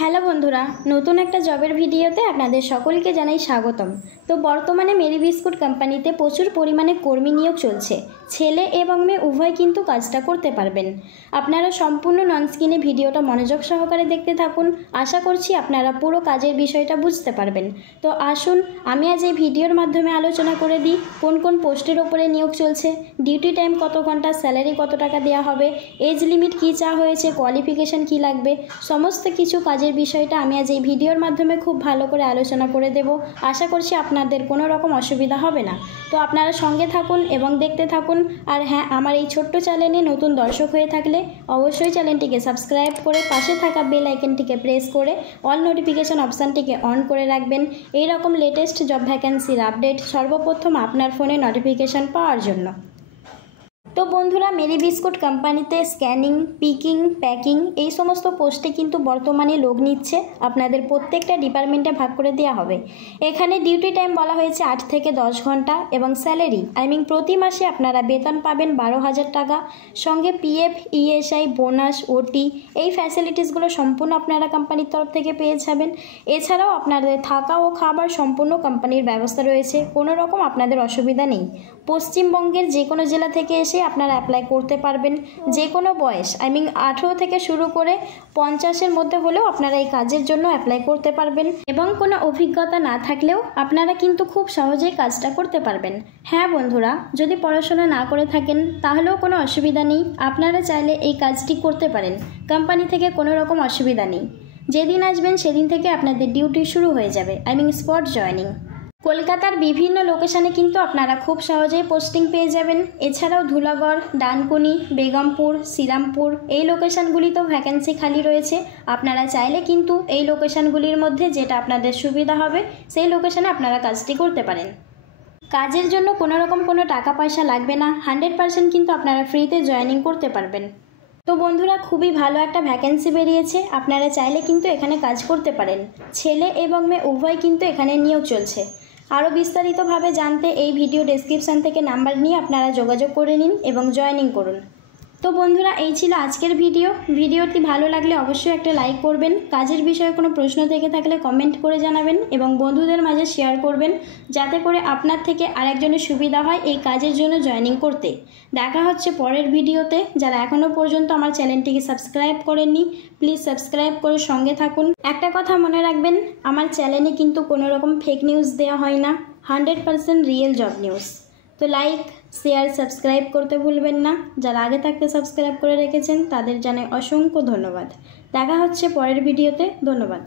Hello বন্ধুরা, নতুন একটা জবের ভিডিওতে আপনাদের সকলকে জানাই স্বাগতম। তো বর্তমানে মেরি বিস্কুট কোম্পানিতে প্রচুর পরিমাণে কর্মী নিয়োগ চলছে। ছেলে এবং মেয়ে উভয় কিন্তু কাজটা করতে পারবেন। আপনারা সম্পূর্ণ নন স্ক্রিনে ভিডিওটা মনোযোগ সহকারে দেখতে থাকুন। আশা করছি আপনারা পুরো কাজের বিষয়টা বুঝতে পারবেন। তো আসুন আমি আজ এই ভিডিওর মাধ্যমে আলোচনা করে দিই কোন কোন পোস্টের ওপরে নিয়োগ চলছে, ডিউটি টাইম কত ঘন্টা, স্যালারি কত টাকা দেওয়া হবে, এজ লিমিট কী চাওয়া হয়েছে, কোয়ালিফিকেশান কী লাগবে, সমস্ত কিছু কাজের বিষয়টা আমি আজ এই ভিডিওর মাধ্যমে খুব ভালো করে আলোচনা করে দেব। আশা করছি আপনাদের কোনো রকম অসুবিধা হবে না। তো আপনারা সঙ্গে থাকুন এবং দেখতে থাকুন। আর হ্যাঁ, আমার এই ছোট্ট চ্যানেলে নতুন দর্শক হয়ে থাকলে অবশ্যই চ্যানেলটিকে সাবস্ক্রাইব করে পাশে থাকা বেল আইকনটিকে প্রেস করে অল নোটিফিকেশান অপশানটিকে অন করে রাখবেন এই রকম লেটেস্ট জব ভ্যাকেন্সির আপডেট সর্বপ্রথম আপনার ফোনে নোটিফিকেশান পাওয়ার জন্য। তো বন্ধুরা, মেরি বিস্কুট কোম্পানিতে স্ক্যানিং, পিকিং, প্যাকিং এই সমস্ত পোস্টে কিন্তু বর্তমানে লোক নিচ্ছে। আপনাদের প্রত্যেকটা ডিপার্টমেন্টে ভাগ করে দেওয়া হবে। এখানে ডিউটি টাইম বলা হয়েছে 8 থেকে 10 ঘন্টা এবং স্যালারি প্রতি মাসে আপনারা বেতন পাবেন 12,000 টাকা। সঙ্গে পিএফ, ইএসআই, বোনাস, ওটি এই ফ্যাসিলিটিসগুলো সম্পূর্ণ আপনারা কোম্পানির তরফ থেকে পেয়ে যাবেন। এছাড়াও আপনাদের থাকা ও খাবার সম্পূর্ণ কোম্পানির ব্যবস্থা রয়েছে, কোনো রকম আপনাদের অসুবিধা নেই। পশ্চিমবঙ্গের যে কোনো জেলা থেকে এসে আপনারা অ্যাপ্লাই করতে পারবেন। যে কোনো বয়স 18 থেকে শুরু করে 50-এর মধ্যে হলেও আপনারা এই কাজের জন্য অ্যাপ্লাই করতে পারবেন এবং কোনো অভিজ্ঞতা না থাকলেও আপনারা কিন্তু খুব সহজেই কাজটা করতে পারবেন। হ্যাঁ বন্ধুরা, যদি পড়াশোনা না করে থাকেন তাহলেও কোনো অসুবিধা নেই, আপনারা চাইলে এই কাজটি করতে পারেন। কোম্পানি থেকে কোনো রকম অসুবিধা নেই। যেদিন আসবেন সেদিন থেকে আপনাদের ডিউটি শুরু হয়ে যাবে, স্পট জয়নিং। কলকাতার বিভিন্ন লোকেশানে কিন্তু আপনারা খুব সহজেই পোস্টিং পেয়ে যাবেন। এছাড়াও ধুলাগড়, ডানকুনি, বেগমপুর, শ্রীরামপুর এই লোকেশানগুলিতেও ভ্যাকেন্সি খালি রয়েছে। আপনারা চাইলে কিন্তু এই লোকেশানগুলির মধ্যে যেটা আপনাদের সুবিধা হবে সেই লোকেশানে আপনারা কাজটি করতে পারেন। কাজের জন্য কোনো টাকা পয়সা লাগবে না, 100% কিন্তু আপনারা ফ্রিতে জয়েনিং করতে পারবেন। তো বন্ধুরা, খুবই ভালো একটা ভ্যাকেন্সি বেরিয়েছে, আপনারা চাইলে কিন্তু এখানে কাজ করতে পারেন। ছেলে এবং মেয়ে উভয় কিন্তু এখানে নিয়োগ চলছে। আরও বিস্তারিতভাবে জানতে এই ভিডিও ডেসক্রিপশান থেকে নাম্বার নিয়ে আপনারা যোগাযোগ করে নিন এবং জয়েনিং করুন। তো বন্ধুরা, এই ছিল আজকের ভিডিওটি ভালো লাগলে অবশ্যই একটা লাইক করবেন। কাজের বিষয়ে কোনো প্রশ্ন থেকে থাকলে কমেন্ট করে জানাবেন এবং বন্ধুদের মাঝে শেয়ার করবেন, যাতে করে আপনার থেকে আরেকজনের সুবিধা হয় এই কাজের জন্য জয়েনিং করতে। দেখা হচ্ছে পরের ভিডিওতে। যারা এখনও পর্যন্ত আমার চ্যানেলটিকে সাবস্ক্রাইব করেননি প্লিজ সাবস্ক্রাইব করে সঙ্গে থাকুন। একটা কথা মনে রাখবেন, আমার চ্যানেলে কিন্তু কোনো রকম ফেক নিউজ দেওয়া হয় না, 100% রিয়েল জব নিউজ। তো লাইক, শেয়ার, সাবস্ক্রাইব করতে ভুলবেন না। যারা আগে থাকতে সাবস্ক্রাইব করে রেখেছেন তাদের জানাই অসংখ্য ধন্যবাদ। দেখা হচ্ছে পরের ভিডিওতে। ধন্যবাদ।